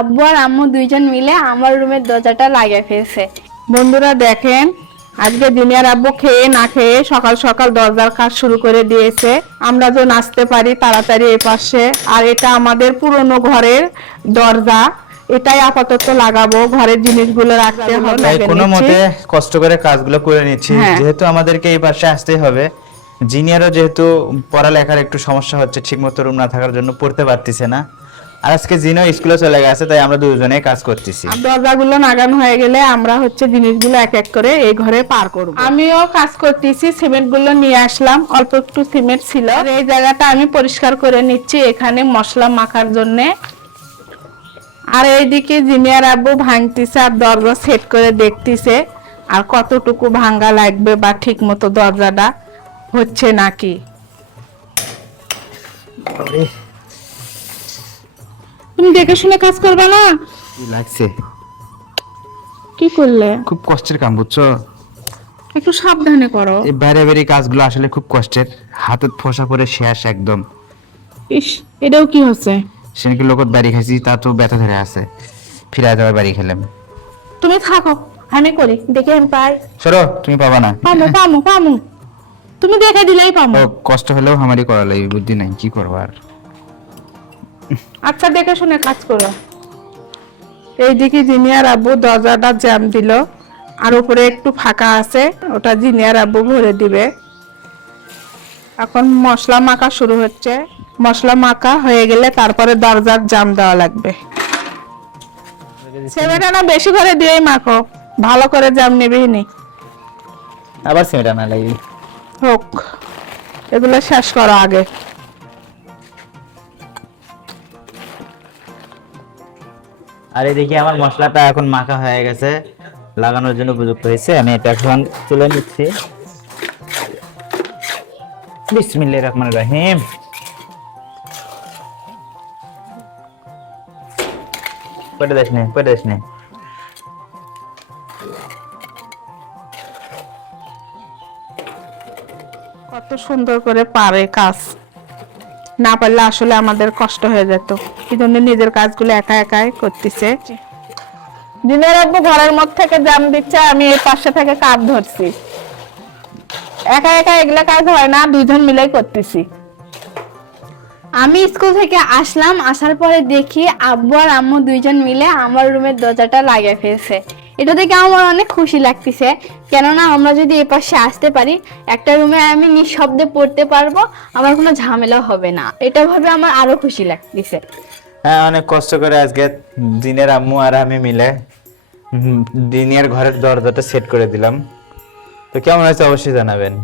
আব্বু আর আম্মু দুইজন মিলে আমার রুমের দরজাটা লাগিয়ে ফেলছে। বন্ধুরা দেখেন, আজকে জিনিয়ার আব্বু খেয়ে না খেয়ে সকাল সকাল দরজার কাজ শুরু করে দিয়েছে। আমরা যেন আসতে পারি তাড়াতাড়ি এই পাশে। আর এটা আমাদের পুরনো ঘরের দরজা, এটাই আপাতত লাগাবো, ঘরের জিনিসগুলো রাখতে হবে। তাই কোনো মতে কষ্ট করে কাজগুলো করে নিচ্ছি, হ্যাঁ। যেহেতু আমাদেরকে এই পাশে আসতেই হবে। জিনিয়ারও যেহেতু পড়ালেখার একটু সমস্যা হচ্ছে, ঠিকমতো রুম না থাকার জন্য পড়তে পারতেছে না। আর আজকে জিনো স্কুলে চলে গেছে, তাই আমরা দুজনেই কাজ করতেছি। আর দরজাগুলো লাগানো হয়ে গেলে আমরা জিনিসগুলো এক এক করে এই ঘরে পার করব। আমিও কাজ করতেছি, সিমেন্ট গুলো নিয়ে আসলাম, অল্প একটু সিমেন্ট ছিল। আর এই জায়গাটা আমি পরিষ্কার করে নিচ্ছি এখানে মশলা মাখার জন্য। আর এইদিকে জিনিয়ার আব্বু ভাঙতিছে আর দরজা সেট করে দেখতেছে আর কতটুকু ভাঙা লাগবে বা ঠিক মতো দরজাটা হচ্ছে নাকি। তুমি দেখে শুনে কাজ করবে না? কি লাগছে? কি করলে? খুব কষ্টের কাম, বুঝছো? একটু সাবধানে করো। এই বাইরে বাইরে কাজগুলো আসলে খুব কষ্টের, হাতে ফসা পড়ে শেষ একদম। ইস, এটাও কি হচ্ছে? সেনাকি লোকত বাড়ি খাইছি, তা তো ব্যথা ধরে আছে, ফিরে যাওয়ার বাড়ি খেলাম। তুমি থাকো, আমি করি, দেখে আমি পাই। সরো, তুমি পাবা না। পামু পামু পামু, তুমি দেখে দিলেই পামু। ও, কষ্ট হলেও আমারই করা লাগে, বুদ্ধি নাই, কি করবো আর। আচ্ছা, দেখে শুনে কাজ করো। এইদিকে জিনিয়ার আব্বু দরজাটা জ্যাম দিল, আর উপরে একটু ফাঁকা আছে, ওটা জিনিয়ার আব্বু ভরে দিবে। এখন মশলা মাখা শুরু হচ্ছে। মশলা মাখা হয়ে গেলে তারপরে দরজার জাম দেওয়া লাগবে। সেমেটা না বেশি করে দিয়েই মাখো, ভালো করে জাম নেবেই নি। আবার সেটা না লাগে। হোক, এগুলো শেষ করো আগে। আর এদিকে আমার মশলাটা এখন মাখা হয়ে গেছে, লাগানোর জন্য উপযুক্ত হয়েছে। আমি এটা এখন তুলে নিচ্ছি। বিসমিল্লাহির রহমানির রহিম। পড়ে দেশ নে, পড়ে দেশ নে। কত সুন্দর করে পারে কাজ, না পারলে আসলে আমাদের কষ্ট হয়ে যেত। এই জন্য নিজের কাজগুলো একা একাই করতেছে। দিনের আব্বু ঘরের মধ্যে থেকে জাম দিচ্ছে, আমি এই পাশে থেকে কাজ ধরছি। একা একা এগুলা কাজ হয় না, দুইজন মিলেই করতেছি। আমি স্কুল থেকে আসলাম, আসার পরে দেখি আব্বু আর আম্মু দুইজন মিলে আমার রুমের দরজাটা লাগিয়ে ফেলছে। এটা দেখে আমার অনেক খুশি লাগতেছে, কেননা আমরা যদি এ পাশে আসতে পারি, একটা রুমে আমি নিঃশব্দে পড়তে পারবো, আমার কোনো ঝামেলা হবে না। এটা ভাবে আমার আরো খুশি লাগতেছে। হ্যাঁ, অনেক কষ্ট করে আজকে দিনের আম্মু আর আমি মিলে দিনের ঘরের দরজাটা সেট করে দিলাম। তো কেমন হয়েছে অবশ্যই জানাবেন।